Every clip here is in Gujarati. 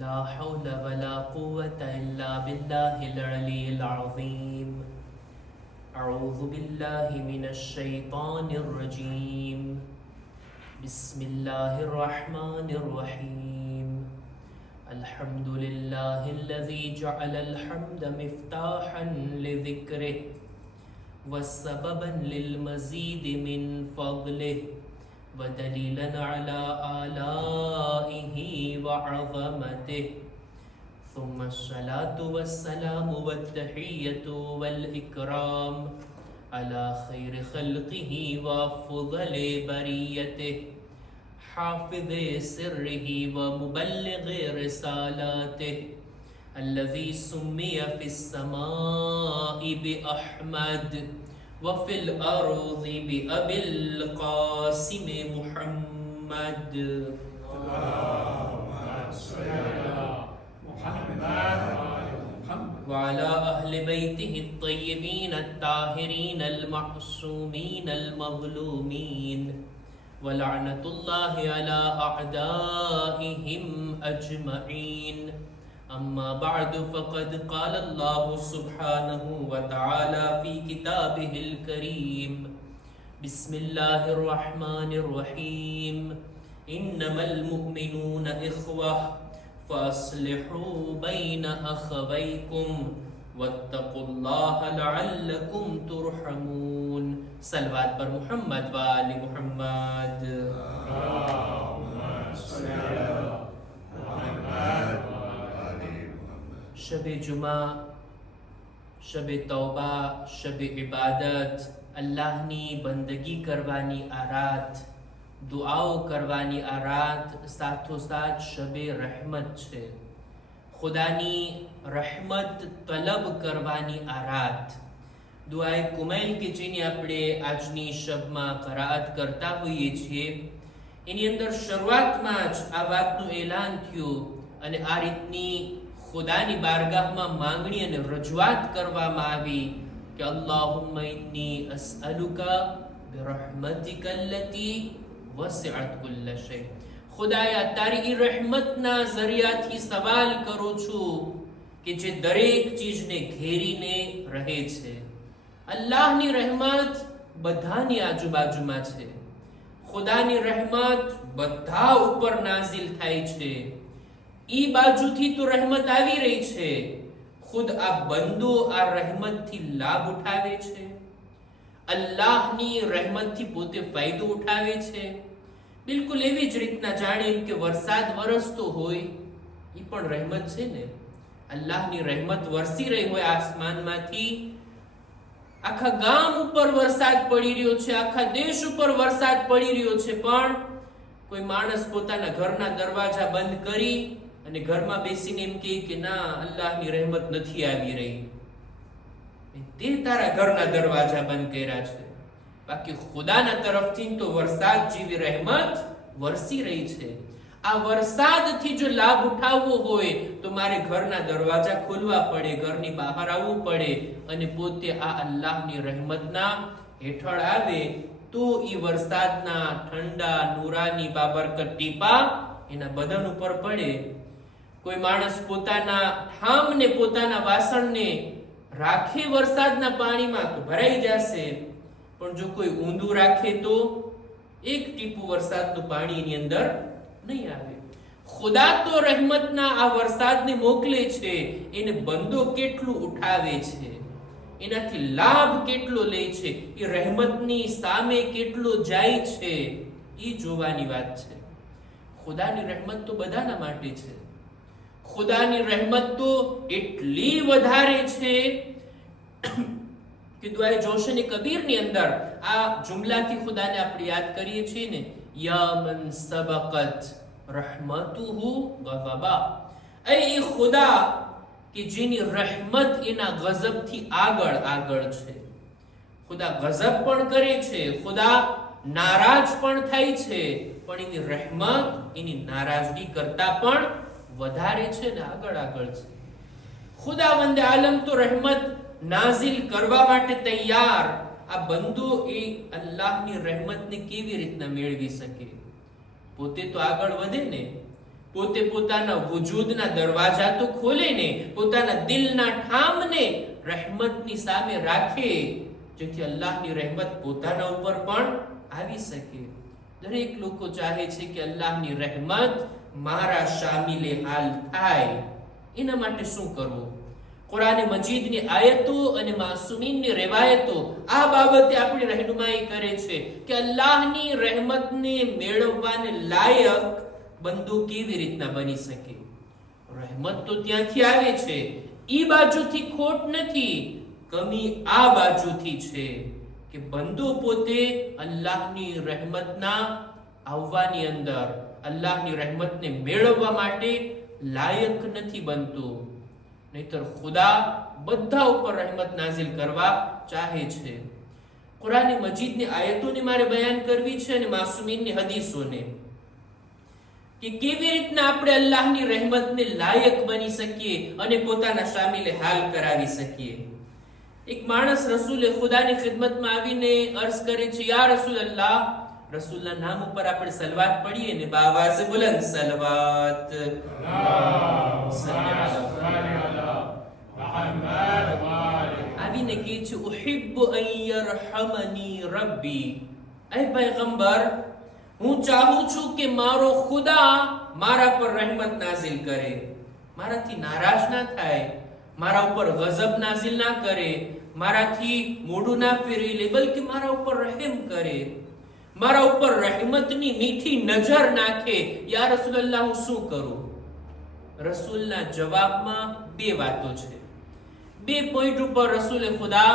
لا حول ولا قوة إلا بالله العلي العظيم. أعوذ بالله من الشيطان الرجيم. بسم الله الرحمن الرحيم. الحمد لله الذي جعل الحمد مفتاحا لذكره وسببا للمزيد من فضله ودليلا على آلائه وعظمته. ثم الصلاة والسلام والتحية والإكرام على خير خلقه وأفضل بريته حافظ سره ومبلغ رسالاته الذي سمي في السماء بأحمد وفي الأرض بأبي القاسم محمد. وعلى أهل بيته الطيبين الطاهرين المعصومين المظلومين ولعنة الله على أعدائهم أجمعين. أما بعد فقد قال الله سبحانه وتعالى في كتابه الكريم: بسم الله الرحمن الرحيم. إنما المؤمنون إخوة فأصلحوا بين أخويكم واتقوا الله لعلكم ترحمون. صلوات پر محمد و آل محمد. शब जुमा, शब तौबा, शब इबादत, अल्लाहनी बंदगी करवानी आ रात, दुआओ करवानी आ रात, સાથોસાથ શબે રહેમત છે. ખુદાની રહેમત તલબ કરવાની આ રાત, દુઆએ કુમૈલ કે જેની આપણે આજની શબમાં કરાઅત કરતા હોઈએ છીએ, એની અંદર શરૂઆતમાં જ આ વાતનું એલાન થયું અને આ રીતની ખુદાની બારગાહમાં માંગણી અને રજૂઆત કરવામાં આવી કે અલ્લાહુમ્મા ઇન્ની અસઅલુકા બિરહમતિકા અલ્લતી વસિઅત કુલ્લ શય. ખુદાયા તારી રહેમતના ઝરિયાથી સવાલ કરું છું કે જે દરેક ચીજને ઘેરીને રહે છે. અલ્લાહની રહેમત બધાની આજુબાજુમાં છે. ખુદાની રહેમત બધા ઉપર નાઝિલ થાય છે. ઈ બાજુથી તો રહેમત આવી રહી છે, ખુદ આ બંદો આ રહેમતથી લાભ ઉઠાવે છે. અલ્લાહની રહેમતથી પોતે ફાયદો ઉઠાવે છે. બિલકુલ એવી જ રીતના જાણીએ કે વરસાદ વરસતો હોય, ઈ પણ રહેમત છે ને. અલ્લાહની રહેમત વરસી રહી હોય આસમાનમાંથી, આખા ગામ ઉપર વરસાદ પડી રહ્યો છે, આખા દેશ ઉપર વરસાદ પડી રહ્યો છે, પણ કોઈ માણસ પોતાના ઘરના દરવાજા બંધ કરી અને ઘરમાં બેસીને એમ કહે કે ના, અલ્લાહની રહેમત નથી આવી રહી. તે તારા ઘરના દરવાજા બંધ કર્યા છે. બાકી ખુદાના તરફથી તો વરસાદ જેવી રહેમત વરસી રહી છે. આ વરસાદથી જો લાભ ઉઠાવવો હોય તો મારે ઘરના દરવાજા ખોલવા પડે, ઘરની બહાર આવવું પડે અને પોતે આ અલ્લાહની રહેમતના હેઠળ આવે તો ઈ વરસાદના ઠંડા નૂરાની બાબરકત ટીપા એના બદન ઉપર પડે. કોઈ માણસ પોતાના ઠામને, પોતાના વાસણને રાખે વરસાદના પાણીમાં તો ભરાઈ જશે, પણ જો કોઈ ઊંધું રાખે તો એક ટીપું વરસાદનું પાણી એની અંદર નહીં આવે. ખુદા તો રહેમતના આ વરસાદને મોકલે છે, એને બંદો કેટલું ઉઠાવે છે, એનાથી લાભ કેટલો લે છે, એ રહેમતની સામે કેટલો જાય છે, એ જોવાની વાત છે. ખુદાની રહેમત તો બધાના માટે છે. ખુદાની રહેમત તો એટલી વધારે છે કે દુઆએ જોશને કબીરની અંદર આ જુમલાથી ખુદાને આપણે યાદ કરીએ છીએ ને, યા મન સબકત રહમતુહુ ગઝબા. એ ખુદા કે જેની રહેમત એના ગઝબથી આગળ છે. ખુદા ગઝબ પણ કરે છે, ખુદા નારાજ પણ થાય છે, પણ એની રહેમત એની નારાજગી કરતા પણ વધારે છે ને આગળ છે. ખુદાવંદ આલમ તો રહેમત નાઝિલ કરવા માટે તૈયાર. આ બંદો એ અલ્લાહની રહેમતને કેવી રીતના મેળવી શકે? પોતે તો આગળ વધે ને. પોતે પોતાના વજૂદના દરવાજા તો ખોલે ને, પોતાના દિલના ઠામને રહેમતની સામે રાખે, જેથી અલ્લાહની રહેમત પોતાના ઉપર પણ આવી શકે. દરેક લોકો ચાહે છે કે અલ્લાહની રહેમત મારા શામિલે હાલ થાય. એના માટે શું કરવું? કુરાન મજીદની આયતો અને માસૂમીનની riવાયતો આ બાબતે આપણી રહેનુમાઈ કરે છે કે અલ્લાહની રહેમતને મેળવવાને લાયક બંદો કેવી રીતના બની શકે. રહેમત તો ત્યાંથી આવે છે, ઈ બાજુથી ખોટ નથી, કમી આ બાજુથી છે કે બંદો પોતે અલ્લાહની રહેમતના આવવાની અંદર અલ્લાહની રહેમતને મેળવવા માટે લાયક નથી બનતો. નહીતર ખુદા બધા ઉપર રહેમત નાઝિલ કરવા ચાહે છે. કુરાન મજીદની આયતોને મારે બયાન કરવી છે અને માસૂમીનની હદીસોને, કે કેવી રીતના આપણે અલ્લાહની રહેમતને લાયક બની શકીએ અને પોતાના શામિલે હાલ કરાવી શકીએ. એક માણસ રસૂલે ખુદાની ખિદમતમાં આવીને અર્ઝ કરે છે, યા રસૂલ અલ્લાહ, રસૂલના નામ ઉપર આપણે સલવાત પડીએ ને, બાવાઝે બુલંદ સલવાત, આવીને કહે છે, ઉહિબ્બુ અન યરહમની રબ્બી, એ પૈગંબર, હું ચાહું છું કે મારો ખુદા મારા પર રહેમત નાઝિલ કરે, મારાથી નારાજ ના થાય, મારા ઉપર ગઝબ નાઝિલ ના કરે, મારાથી મોઢું ના ફેરવી લે, બલકે મારા ઉપર રહેમ કરે, મારા ઉપર રહેમતની મીઠી નજર નાખે. યા રસૂલલ્લાહ, હું શું કરું? રસૂલના જવાબમાં બે વાતો છે. બે પોઈન્ટ ઉપર રસૂલે ખુદા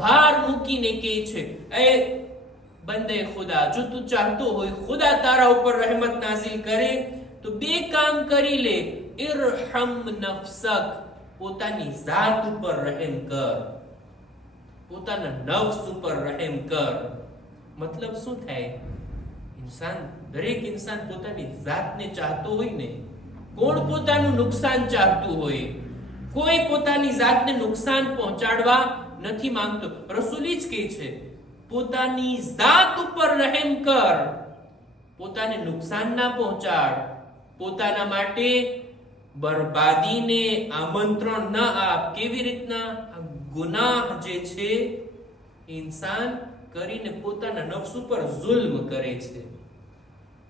ભાર મૂકીને કહે છે, એ બંદે ખુદા, જો તું ચાહતો હોય ખુદા તારા ઉપર રહેમત નાઝિલ કરે તો બે કામ કરી લે. ઇરહમ નફસક, પોતાની જાત ઉપર રહેમ કર, પોતાના નફ્સ ઉપર રહેમ કર. મતલબ શું થાય? દરેક ઇન્સાન પોતાની જાતને ચાહતો હોય ને. કોણ પોતાનું નુકસાન ચાહતું હોય? કોઈ પોતાની જાતને નુકસાન પહોંચાડવા નથી માંગતો. રસૂલ જ કહે છે, પોતાની જાત ઉપર રહેમ કર, પોતાને નુકસાન ના પહોંચાડ, પોતાના માટે બરબાદીને આમંત્રણ ન આપ. કેવી રીતના? ગુનાહ જે છે ઇન્સાન કરીને પોતાના નફ્સ ઉપર જુલ્મ કરે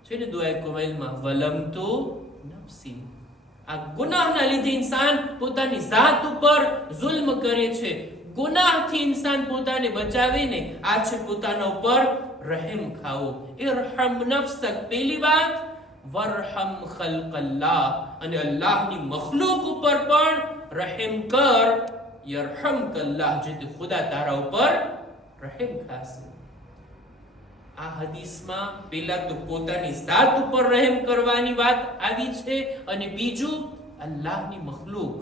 છે ને દુઆએ કુમૈલમાં, વલમતુ નફસી, આ ગુનાહના લીધે ઇન્સાન પોતાની જાત ઉપર જુલ્મ કરે છે. ગુનાહથી ઇન્સાન પોતાને બચાવીને આ છે પોતાના ઉપર રહેમ ખાઓ. ઇરહમ નફસક, પહેલી વાત, વરહમ ખલ્કલ્લાહ, અને અલ્લાહની મખલૂક ઉપર પણ રહેમ કર. યરહમકલ્લાહ, જેથી ખુદા તારા ઉપર રહેમ ખાશે. આ હદીસમાં પહેલા તો પોતાની જાત ઉપર રહેમ કરવાની વાત આવી છે, અને બીજું અલ્લાહની મખલૂક.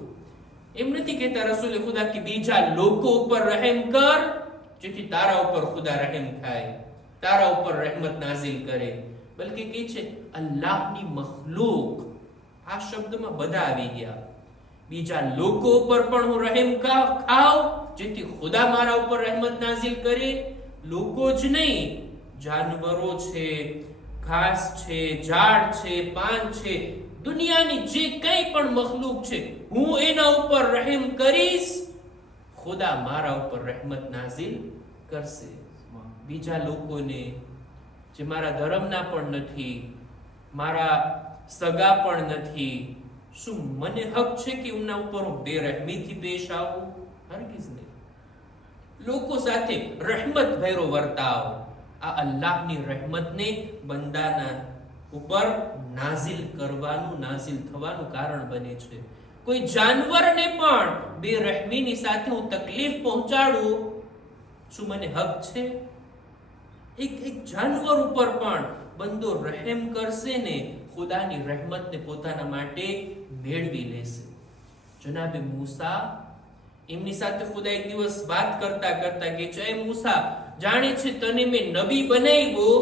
એમ નથી કહેતા રસૂલે ખુદા કે બીજા લોકો ઉપર રહેમ કર, જેથી તારા ઉપર ખુદા રહેમ ખાય, તારા ઉપર રહેમત નાઝિલ કરે, બલકે કહે છે અલ્લાહની મખલૂક. આ શબ્દમાં બધા આવી ગયા. બીજા લોકો ઉપર પણ હું રહેમ ખાવ, જેથી ખુદા મારા ઉપર રહેમત નાઝિલ કરે. લોકો જ નહીં, જાનવરો છે, ઘાસ છે, ઝાડ છે, પાન છે, દુનિયાની જે કંઈ પણ મખલૂક છે, હું એના ઉપર રહેમ કરીશ, ખુદા મારા ઉપર રહેમત નાઝિલ કરશે. બીજા લોકોને જે મારા ધર્મના પણ નથી, મારા સગા પણ નથી, શું મને હક છે કે એમના ઉપર હું બેરહેમીથી પેશ આવું? હરગીઝ નહીં. લોકો સાથે રહેમત ભર્યો વર્તાવ. આ અલ્લાહની રહેમતને બંદાના ઉપર નાઝિલ કરવાનું, નાઝિલ થવાનું કારણ બને છે. કોઈ જાનવરને પણ બેરહેમીની સાથે હું તકલીફ પહોંચાડું, શું મને હક છે? એક જાનવર ઉપર પણ બંદો રહેમ કરશે ને, ખુદાની રહેમતને પોતાના માટે મેળવી લેશે. જનાબે મૂસા, એમની સાથે ખુદા એક દિવસ વાત કરતા કરતા કે છે, મૂસા, જાણે છે તને મેં નબી બનાવ્યો,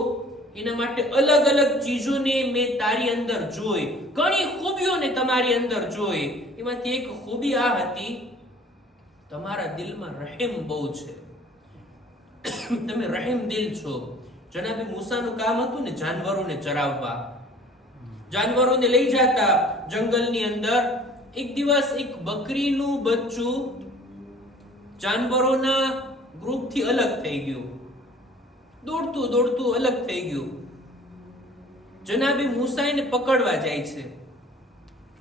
એના માટે અલગ અલગ ચીજોને મેં તારી અંદર જોઈ, ઘણી ખૂબીઓને તમારી અંદર જોઈ. એમાંથી એક ખૂબી આ હતી, તમારા દિલમાં રહેમ બહુ છે, તમે રહેમ દિલ છો. જનાબે મૂસાનું કામ હતું ને જાનવરોને ચરાવવા. જાનવરોને લઈ જતા જંગલની અંદર. એક દિવસ એક બકરીનું બચ્ચું જાનવરોના ગ્રુપથી અલગ થઈ ગયું, દોડતું દોડતું અલગ થઈ ગયું. જનાબે મૂસા એને પકડવા જાય છે.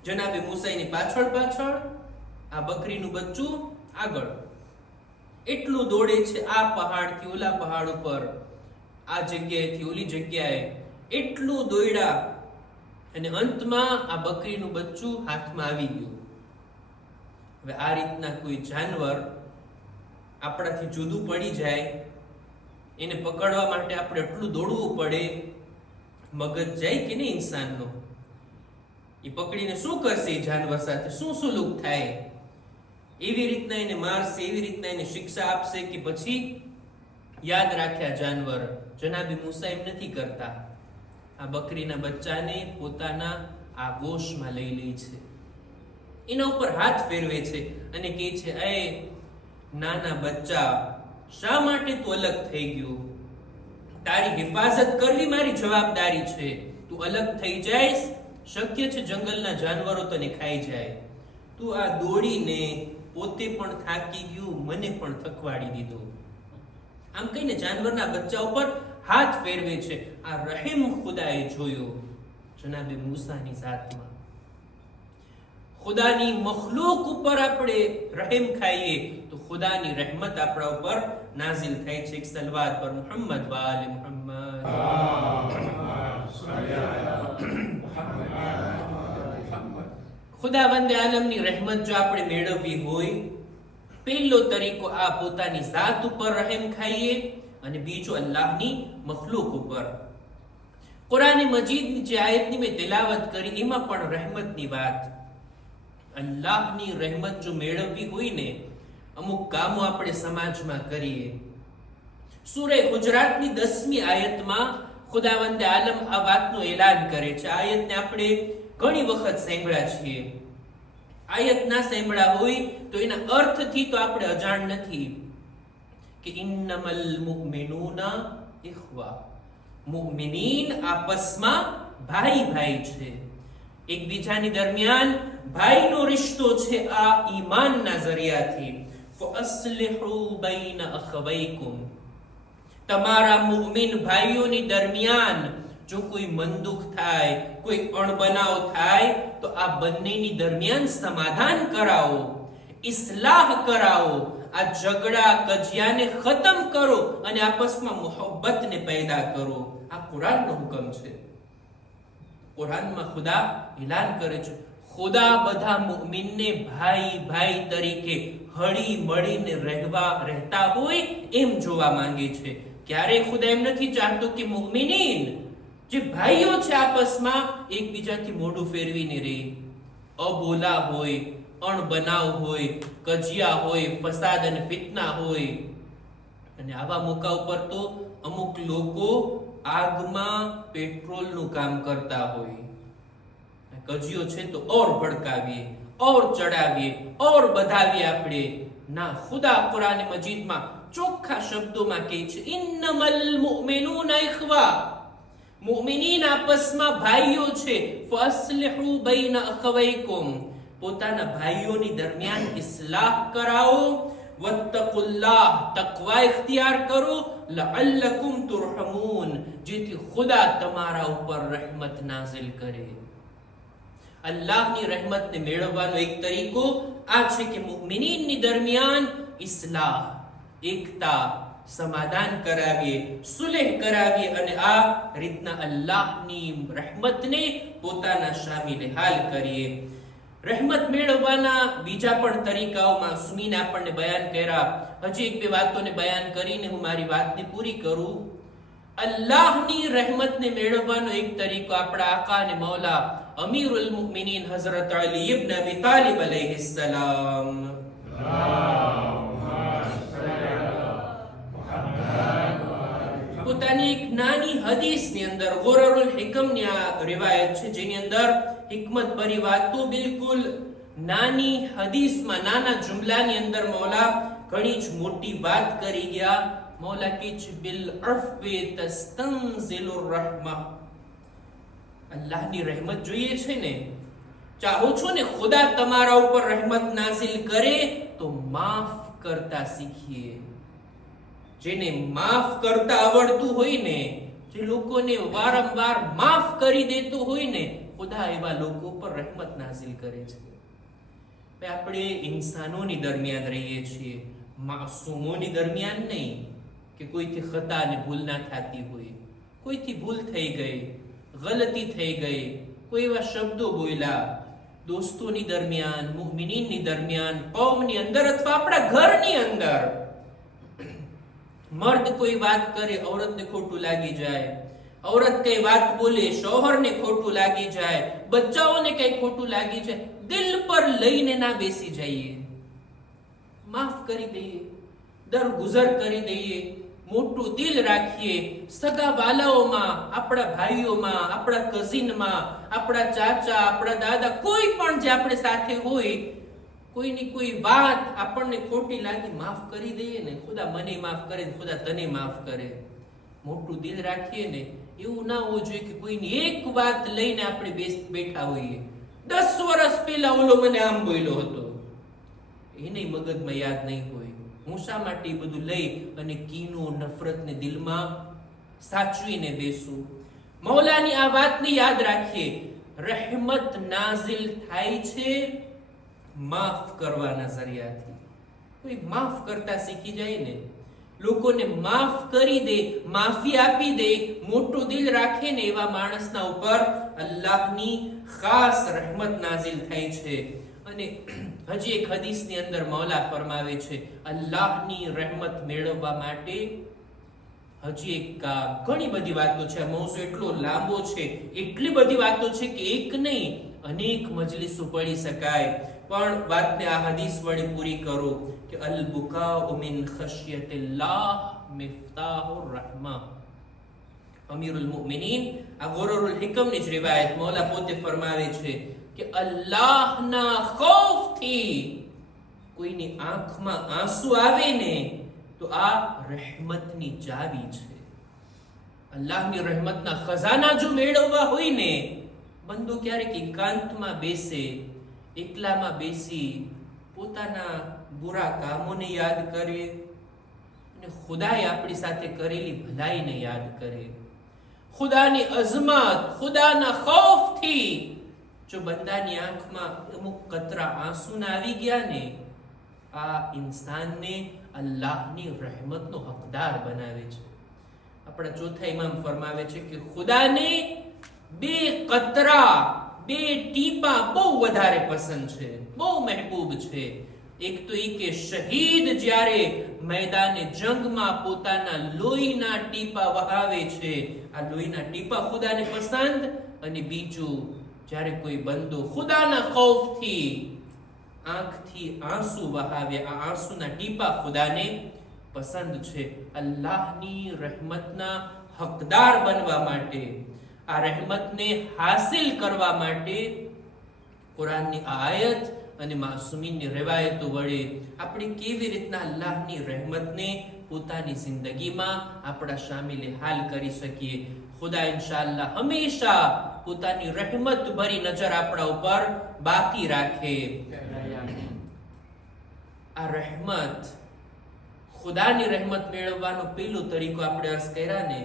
જનાબે મૂસા એની પાછળ પાછળ, આ બકરીનું બચ્ચું આગળ. એટલું દોડે છે, આ પહાડથી ઓલા પહાડ ઉપર, આ જગ્યાએથી ઓલી જગ્યાએ, એટલું દોડ્યા અને અંતમાં આ બકરીનું બચ્ચું હાથમાં આવી ગયું. હવે આ રીતના કોઈ જાનવર આપણાથી જુદું પડી જાય, એને પકડવા માટે આપણે એટલું દોડવું પડે, મગજ જાય કે નહીં ઇન્સાનનો? એ પકડીને શું કરશે? એ જાનવર સાથે શું સુલુક થાય? એવી રીતના એને મારશે, એવી રીતના એને શિક્ષા આપશે કે પછી યાદ રાખ્યા જાનવર. જનાબે મૂસા એમ નથી કરતા, આ બકરીના બચ્ચાને પોતાના આગોશમાં લઈ લે છે, એના ઉપર હાથ ફેરવે છે અને કહે છે, એ નાના બચ્ચા, શા માટે તું અલગ થઈ ગયો? તારી હિફાજત કરવી મારી જવાબદારી છે. તું અલગ થઈ જાઈશ, શક્ય છે જંગલના જાનવરો તને ખાઈ જાય. તું આ દોડીને પોતે પણ થાકી ગયું, મને પણ થકવાડી દીધો. આમ કહીને જાનવરના બચ્ચા ઉપર હાથ ફેરવે છે. આ રહીમ ખુદાએ જોયો જનાબે મૂસાની ઝાતમાં. ખુદાની મખલૂક ઉપર આપણે રહેમ ખાઈએ તો ખુદાની રહેમત આપણા ઉપર નાઝિલ થાય છે. એક સલવાત પર મુહમ્મદ વાલે મુહમ્મદ. ખુદાવંદે આલમની રહેમત જો આપણે મેળવવી હોય, પહેલો તરીકો આ પોતાની ઝાત ઉપર રહેમ ખાઈએ અને બીજો અલ્લાહની મખલૂક ઉપર. કુરાન મજીદની જે આયતની મેં તિલાવત કરી એમાં પણ રહેમતની વાત. અલ્લાહની રહેમત જો મેળવવી હોય ને, અમુક કામો આપણે સમાજમાં કરીએ. સૂરે હુજરાતની 10મી આયતમાં ખુદાવંદે આલમ આ વાતનું એલાન કરે છે. આયતને આપણે ઘણી વખત સાંભળ્યા છીએ. આયત ના સાંભળ્યા હોય તો એના અર્થથી તો આપણે અજાણ નથી કે ઇન્નમલ મુમિનૂના ઇખ્વા, મુમિનીન આપસમાં ભાઈ ભાઈ છે, એકબીજાની દરમિયાન ભાઈનો રિશ્તો છે આ ઈમાનના જરિયાથી. ફઅસ્લિહુ બૈન અખવૈકુમ, તમારા મુમિન ભાઈઓની દરમિયાન જો કોઈ મનદુખ થાય, કોઈ અણબનાવ થાય તો આ બંનેની દરમિયાન સમાધાન કરાવો, ઇસ્લાહ કરાવો, આ ઝઘડા કજિયાને ખતમ કરો અને આપસમાં મોહબ્બતને પેદા કરો. આ કુરાનનો હુકમ છે. કુરાનમાં ખુદા એલાન કરે છે, ખુદા બધા મુમિનને ભાઈ ભાઈ તરીકે હળી મળીને રહેતા હોય એમ જોવા માંગે છે. ક્યારેય ખુદા એમ નથી ચાહતો કે મુમિનીન જે ભાઈઓ છે આપસમાં એકબીજાથી મોઢું ફેરવીને રહે, અબોલા હોય, અણબનાવ હોય, કજિયા હોય, ફસાદ અને ફિતના હોય. અને આવા મોકા ઉપર તો અમુક લોકો આગમાં પેટ્રોલનું કામ કરતા હોય. કજિયો છે તો ઓર ભડકાવીએ, ઓર ચડાવીએ, ઓર બધાવીએ આપણે. ના, ખુદા કુરાન મજીદમાં ચોખ્ખા શબ્દોમાં કહે છે, ઇન્નમલ મુમિનૂના ઇખ્વા, મુમિનીન આપસમાં ભાઈઓ છે. ફઅસ્લિહુ બૈન અખવૈકુમ, પોતાના ભાઈઓની દરમિયાન ઇસ્લાહ કરાવો. વત્તકુલ્લાહ, તકવા ઇખ્તિયાર કરો. લઅલ્લકુમ તુરહમૂન, જેથી ખુદા તમારા ઉપર રહેમત નાઝિલ કરે. અલ્લાહની રહેમતને મેળવવાનો એક તરીકો આ છે કે મુમિનીનની દરમિયાન ઇસ્લાહ, એકતા, સમાધાન કરાવીએ, સુલેહ કરાવીએ અને આ રીતના અલ્લાહની રહેમતને પોતાના શામિલ હાલ કરીએ. રહેમત મેળવવાના બીજા પણ તરીકાઓમાં સુમીને આપણને બયાન કર્યા. હજી એક બે વાતોને બયાન કરીને હું મારી વાતને પૂરી કરું. અલ્લાહની રહેમતને મેળવવાનો એક તરીકો આપણા આકા અને મૌલા અમીરુલ મુમિનીન હઝરત અલી ઇબ્ન અબી તાલિબ અલૈહિસ્સલામ પોતાની એક નાની હદીસની અંદર, ગુરરુલ હિકમની આ રિવાયત છે જેની અંદર हिकमत भरी वातो बिल्कुल नानी हदीसમાં નાના જુમલાની અંદર મૌલા ઘણી જ મોટી વાત કરી ગયા. મૌલા કે છે બિલ અફવી તસ્તંઝિલુર રહમા, અલ્લાહની રહેમત જોઈએ છે ને, ચાહો છો ને ખુદા તમારા ઉપર રહેમત નાઝિલ કરે, તો માફ કરતા શીખીએ. જેને માફ કરતા આવડતું હોય ને, જે લોકોને વારંવાર માફ કરી દેતું હોય ને, ખુદા એવા લોકો પર રહેમત નાઝિલ કરે છે. આપણે ઇન્સાનોની દરમિયાન રહીએ છીએ, માસૂમોની દરમિયાન નહીં, કે કોઈથી ખતા અને ભૂલ ના થતી હોય. કોઈથી ભૂલ થઈ ગઈ, ગલતી થઈ ગઈ, કોઈ એવા શબ્દો બોલ્યા, દોસ્તોની દરમિયાન, મુમિનીનની દરમિયાન, કૌમની અંદર અથવા આપણા ઘરની અંદર મર્દ કોઈ વાત કરે, औरतને ખોટું લાગી જાય, औरत કઈ વાત બોલે, શોહરને ખોટું લાગી જાય, બચ્ચાઓને કઈ ખોટું લાગી જાય, દિલ પર લઈને ના બેસી જઈએ, માફ કરી દઈએ, દરગુજર કરી દઈએ, મોટું દિલ રાખીએ. સગા વાલાઓમાં, આપણા ભાઈઓમાં, આપણા કઝિનમાં, આપણા ચાચા, આપણા દાદા, કોઈ પણ જે આપણે સાથે હોય, કોઈની કોઈ વાત આપણને ખોટી લાગી, માફ કરી દઈએ ને. ખુદા મને માફ કરે, ખુદા તને માફ કરે. મોટું દિલ રાખીએ ને. એવું ના હોવું જોઈએ કે કોઈની એક વાત લઈને આપણે બેઠા હોઈએ, 10 વર્ષ પહેલા ઓલો મને આમ બોલ્યો હતો, એને મગજમાં યાદ નહીં હોય. હું શા માટે બધું લઈ અને કીનો, નફરતને દિલમાં સાચવીને બેસું? મૌલાની આ વાતને યાદ રાખીએ, રહેમત નાઝિલ થાય છે માફ કરવાના જરિયાથી. કોઈ માફ કરતા શીખી જાય ને, લોકોને માફ કરી દે, માફી આપી દે, મોટું દિલ રાખે ને, એવા માણસના ઉપર અલ્લાહની ખાસ રહેમત નાઝિલ થાય છે. અને હજી એક હદીસની અંદર મૌલા ફરમાવે છે, અલ્લાહની રહેમત મેળવવા માટે હજી એક ઘણી બધી વાતો છે. આ મૌઝૂ એટલો લાંબો છે, એટલી બધી વાતો છે કે એક નહીં અનેક મજલિસો પડી શકાય. પણ વાતને આ હદીસ વડે પૂરી કરો કે અલ બુકાઉ મિન ખશ્યતિલ્લાહ મિફ્તાહુર રહમા. અમીરુલ મુમિનીન આ ગુરુરુલ હિકમની જ રિવાયત મૌલા પોતે ફરમાવે છે કે અલ્લાહના ખૌફથી કોઈની આંખમાં આંસુ આવે ને, તો આ રહેમતની ચાવી છે. અલ્લાહની રહેમતના ખજાના જો મેળવવા હોય ને, બંદો ક્યારેક એકાંતમાં બેસે, એકલામાં બેસી પોતાના બુરા કામોને યાદ કરે અને ખુદાએ આપણી સાથે કરેલી ભલાઈને યાદ કરે. ખુદાની અઝમત, ખુદાના ખૌફથી જો બંદાની આંખમાં અમુક કતરા આંસુના આવી ગયા ને, આ ઇન્સાનને અલ્લાહની રહેમતનો હકદાર બનાવે છે. આપણા ચોથા ઇમામ ફરમાવે છે કે ખુદાને 2 કતરા, 2 ટીપા બહુ વધારે પસંદ છે, બહુ મહેબૂબ છે. એક તો એ કે શહીદ જ્યારે મેદાને જંગમાં પોતાના લોહીના ટીપા વહાવે છે, આ લોહીના ટીપા ખુદાને પસંદ. અને બીજું, જ્યારે કોઈ બંદો ખુદાના ખૌફથી આંખથી આંસુ વહાવે, આ આંસુના ટીપા ખુદાને પસંદ છે. અલ્લાહની રહેમતના હકદાર બનવા માટે, આ રહેમતને હાસિલ કરવા માટે કુરાનની આયત અને માસૂમીનની riવાયતો વડે આપણે કેવી રીતના અલ્લાહની રહેમતને પોતાની જિંદગીમાં આપણા શામિલ હાલ કરી શકીએ. ખુદા ઇન્શાઅલ્લાહ હંમેશા પોતાની રહેમત ભરી નજર આપણા ઉપર બાકી રાખે. આ રહેમત, ખુદાની રહેમત મેળવવાનો પહેલો તરીકો આપણે અર્થ કર્યા ને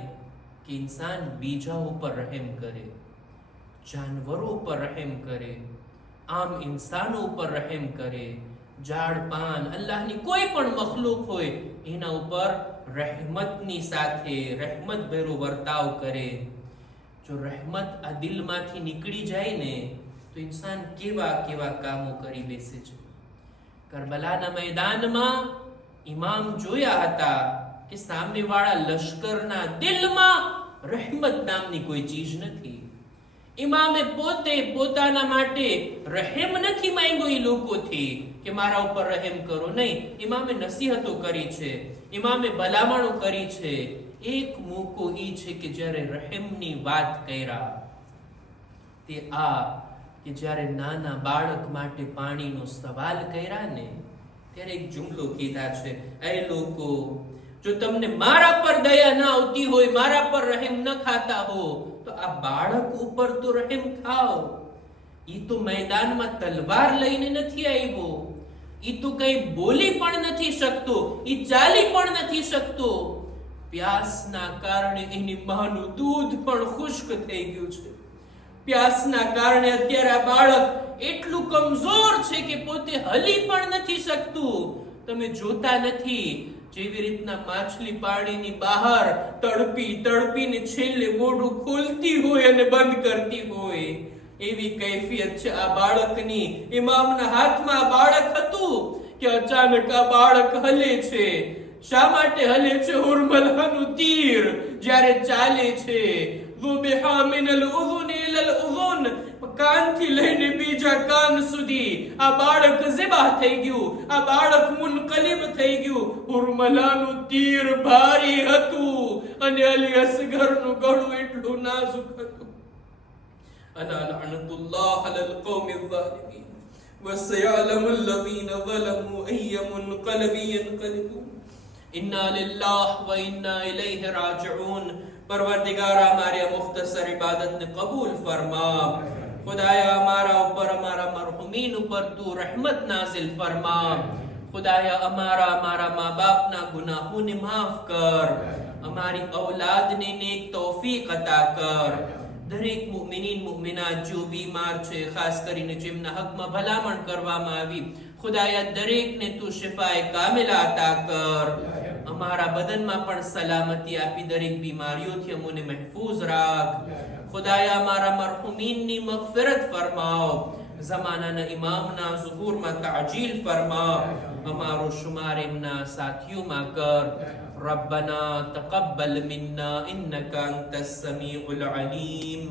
કે ઇન્સાન બીજા ઉપર રહેમ કરે, જાનવરો ઉપર રહેમ કરે, આમ ઇન્સાનો ઉપર રહેમ કરે, ઝાડ પાન, અલ્લાહની કોઈ પણ મખલૂક હોય એના ઉપર રહેમતની સાથે રહેમત ભર્યો વર્તાવ કરે. જો રહેમત આ દિલમાંથી નીકળી જાય ને, તો ઇન્સાન કેવા કેવા કામો કરી બેસે છે. કરબલાના મેદાનમાં ઇમામ જોયા હતા કે સામેવાળા લશ્કરના દિલમાં રહેમત નામની કોઈ ચીજ નથી. ઇમામે પોતે પોતાના માટે રહેમ નથી માંગ્યો એ લોકોથી કે મારા ઉપર રહેમ કરો, નહીં. ઇમામે નસીહતો કરી છે, ઇમામે ભલામણો કરી છે. એક મોકો એ છે કે જ્યારે રહેમની વાત કર્યા તે આ કે જ્યારે નાના બાળક માટે પાણીનો સવાલ કર્યા ને, ત્યારે એક જુમલો કીધા છે, એ લોકો જો તમને મારા પર દયા ના આવતી હોય, મારા પર રહેમ ન ખાતા હો, તો આ બાળક ઉપર તો રહેમ ખાઓ. ઈ તો મેદાનમાં તલવાર લઈને નથી આવ્યો, ઈ તો કઈ બોલી પણ નથી શકતો, ઈ ચાલી પણ નથી શકતો. પ્યાસના કારણે એની માનું દૂધ પણ ખુશ્ક થઈ ગયું છે. પ્યાસના કારણે અત્યારે આ બાળક એટલું કમજોર છે કે પોતે હલી પણ નથી શકતું. તમે જોતા નથી જેવી રીતના માછલી પાણીની બહાર તડપી તડપીને છેલ્લે મોઢું ખોલતી હોય અને બંધ કરતી હોય, એવી કૈફિયત છે આ બાળકની. ઇમામના હાથમાં આ બાળક હતું કે અચાનક આ બાળક હલે છે. શા માટે હલે છે? હુરમલાનું તીર જ્યારે ચાલે છે, ذُبِحَ مِنَ الْأُذُنِ إِلَى الْأُذُنِ, કાનથી લઈને બીજા કાન સુધી આ બાળક ઝિબા થઈ ગયું, આ બાળક મુનકલિબ થઈ ગયું. હુરમલાનું તીર ભારી હતું અને અલી અસગરનું ગળું એટલું નાજુક હતું. અલા લઅનતુલ્લાહ અલલ કૌમિ ઝાલિમીન વસયઅલમુ અલ્લઝીના ઝલમુ અય્ય મુનકલબિન યન્કલિબૂન. ઇન્ના લિલ્લાહ વ ઇન્ના ઇલૈહિ રાજિഊન. પરવરદિગાર હમારી મુખ્તસર ઇબાદતને કબૂલ ફરમા. ખુદાયા અમારા ઉપર, અમારા મરહુમીન ઉપર તું રહેમત નાઝિલ ફરમા. ખુદાયા અમારા મા બાપના ગુનાહોને માફ કર. અમારી ઔલાદને નેક તૌફીક અતા કર. દરેક મુમિનીન મુમિનાત જો બીમાર છે, ખાસ કરીને જેમના હકમાં ભલામણ કરવામાં આવી, ખુદાયા દરેકને તું શિફાએ કામિલા અતા કર. અમારા બદનમાં પણ સલામતી આપી દરેક બીમારીઓથી અમને મહેફૂઝ રાખ. ખુદાયા અમારા મરહુમીનની મગફિરત ફરમાવ. ઝમાનાના ઇમામના ઝુહૂરમાં તાજીલ ફરમાવ. અમારો શુમાર એમના સાથીઓમાં કર. ربنا تقبل منا إنك أنت السميع العليم.